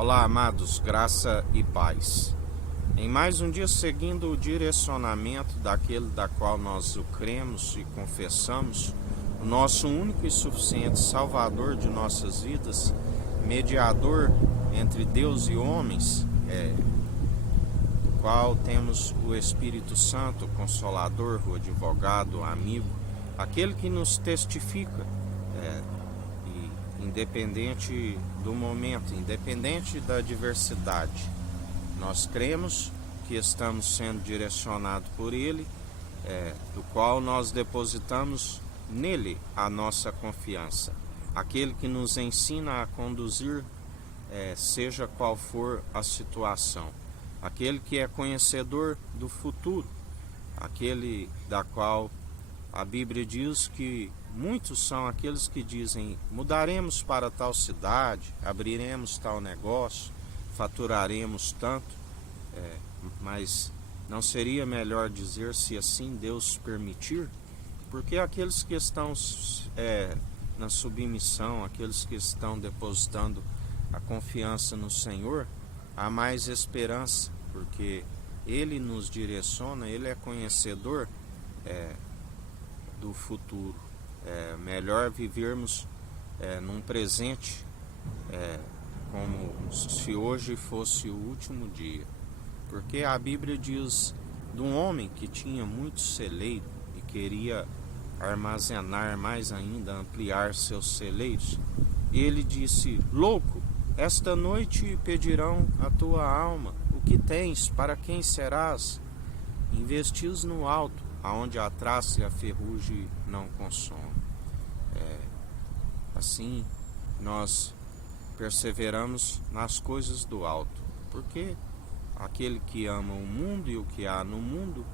Olá, amados, graça e paz. Em mais um dia seguindo o direcionamento daquele da qual nós o cremos e confessamos, o nosso único e suficiente Salvador de nossas vidas, mediador entre Deus e homens, do qual temos o Espírito Santo, o Consolador, o advogado, o amigo, aquele que nos testifica, independente do momento, independente da diversidade. Nós cremos que estamos sendo direcionados por Ele, do qual nós depositamos nele a nossa confiança. Aquele que nos ensina a conduzir, seja qual for a situação. Aquele que é conhecedor do futuro. Aquele da qual a Bíblia diz que muitos são aqueles que dizem: mudaremos para tal cidade, abriremos tal negócio, faturaremos tanto, mas não seria melhor dizer se assim Deus permitir? Porque aqueles que estão na submissão, aqueles que estão depositando a confiança no Senhor, há mais esperança, porque Ele nos direciona, Ele é conhecedor do futuro. Melhor vivermos num presente como se hoje fosse o último dia, porque a Bíblia diz de um homem que tinha muito celeiro e queria armazenar mais ainda, ampliar seus celeiros. Ele disse: louco, esta noite pedirão a tua alma, o que tens, para quem serás? Investis no alto, aonde a traça e a ferrugem não consomem. Assim nós perseveramos nas coisas do alto, porque aquele que ama o mundo e o que há no mundo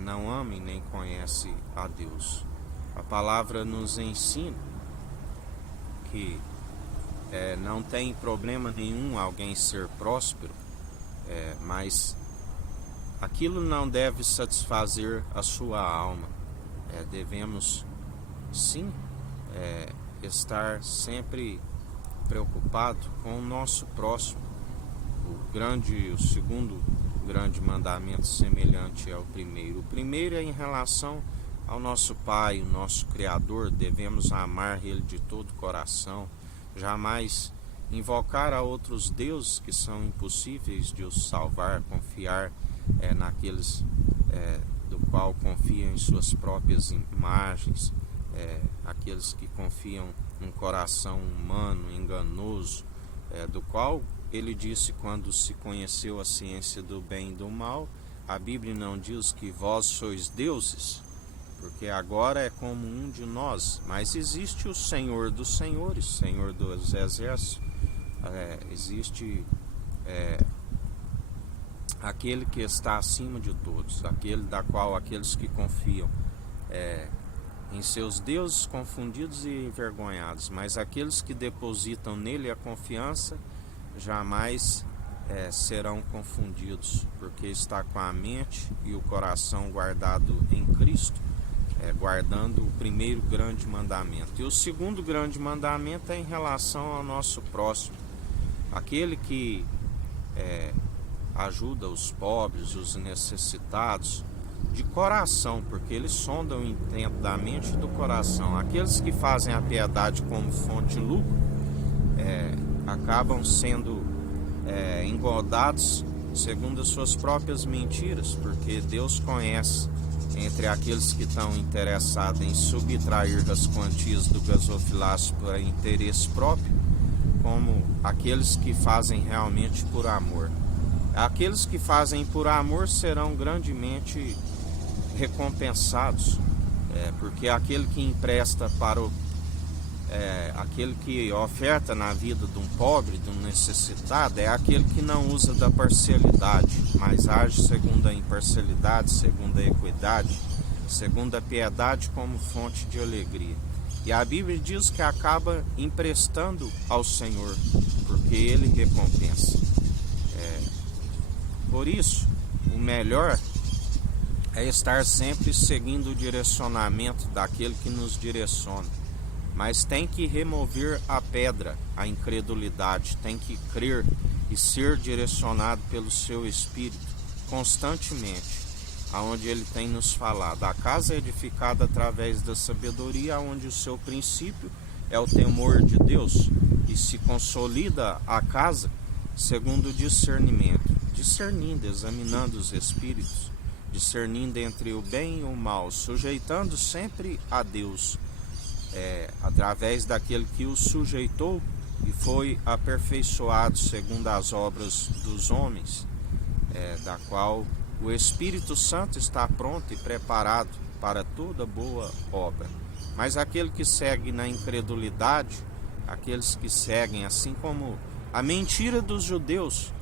não ama e nem conhece a Deus. A palavra nos ensina que não tem problema nenhum alguém ser próspero, mas aquilo não deve satisfazer a sua alma. Devemos sim estar sempre preocupado com o nosso próximo. O segundo grande mandamento semelhante ao primeiro. O primeiro é em relação ao nosso Pai, o nosso Criador. Devemos amar Ele de todo o coração, jamais invocar a outros deuses que são impossíveis de os salvar, confiar naqueles do qual confiam em suas próprias imagens, aqueles que confiam num coração humano, enganoso, do qual ele disse quando se conheceu a ciência do bem e do mal: a Bíblia não diz que vós sois deuses, porque agora é como um de nós, mas existe o Senhor dos Senhores, Senhor dos Exércitos, existe aquele que está acima de todos, aquele da qual aqueles que confiam em seus deuses confundidos e envergonhados, mas aqueles que depositam nele a confiança jamais serão confundidos, porque está com a mente e o coração guardado em Cristo, guardando o primeiro grande mandamento. E o segundo grande mandamento é em relação ao nosso próximo, aquele que ajuda os pobres, os necessitados, de coração, porque eles sondam o intento da mente e do coração. Aqueles que fazem a piedade como fonte de lucro acabam sendo engodados segundo as suas próprias mentiras, porque Deus conhece entre aqueles que estão interessados em subtrair as quantias do gasofilácio para interesse próprio, como aqueles que fazem realmente por amor. Aqueles que fazem por amor serão grandemente recompensados, porque aquele que empresta para aquele que oferta na vida de um pobre, de um necessitado, é aquele que não usa da parcialidade, mas age segundo a imparcialidade, segundo a equidade, segundo a piedade como fonte de alegria. E a Bíblia diz que acaba emprestando ao Senhor, porque Ele recompensa. Por isso, o melhor é estar sempre seguindo o direcionamento daquele que nos direciona. mas tem que remover a pedra, a incredulidade, tem que crer e ser direcionado pelo seu Espírito constantemente, aonde ele tem nos falado. A casa é edificada através da sabedoria, onde o seu princípio é o temor de Deus, e se consolida a casa segundo o discernimento, discernindo, examinando os espíritos, discernindo entre o bem e o mal, sujeitando sempre a Deus, através daquele que o sujeitou e foi aperfeiçoado segundo as obras dos homens, da qual o Espírito Santo está pronto e preparado para toda boa obra. Mas aquele que segue na incredulidade, aqueles que seguem, assim como a mentira dos judeus,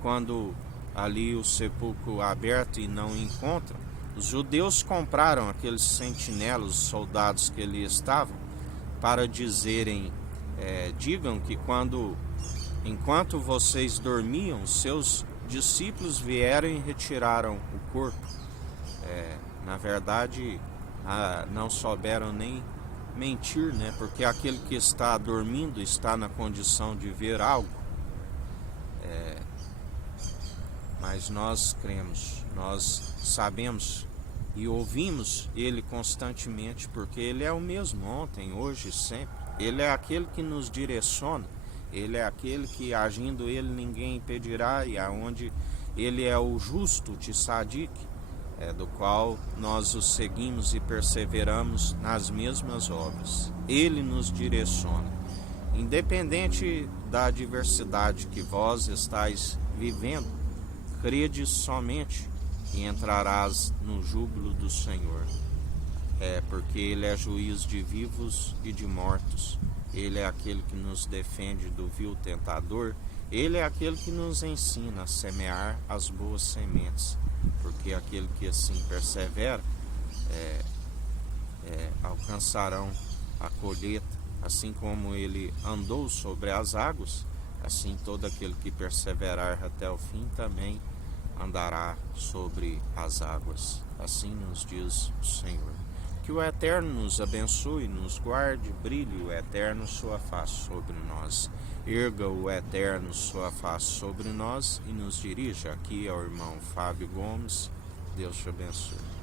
quando ali o sepulcro aberto e não encontram, os judeus compraram aqueles sentinelas, os soldados que ali estavam, para dizerem, digam que enquanto vocês dormiam, seus discípulos vieram e retiraram o corpo. Na verdade, não souberam nem mentir, né? Porque aquele que está dormindo está na condição de ver algo. Mas nós cremos, nós sabemos e ouvimos Ele constantemente, porque Ele é o mesmo ontem, hoje e sempre. Ele é aquele que nos direciona, Ele é aquele que, agindo Ele, ninguém impedirá, e aonde Ele é o justo Tzadik, do qual nós o seguimos e perseveramos nas mesmas obras. Ele nos direciona. Independente da adversidade que vós estáis vivendo, crede somente e entrarás no júbilo do Senhor. Porque Ele é juiz de vivos e de mortos. Ele é aquele que nos defende do vil tentador. Ele é aquele que nos ensina a semear as boas sementes. Porque aquele que assim persevera, alcançarão a colheita. Assim como Ele andou sobre as águas, assim todo aquele que perseverar até o fim também andará sobre as águas. Assim nos diz o Senhor. Que o Eterno nos abençoe, nos guarde, brilhe o Eterno sua face sobre nós. Erga o Eterno sua face sobre nós e nos dirija. Aqui é o irmão Fábio Gomes. Deus te abençoe.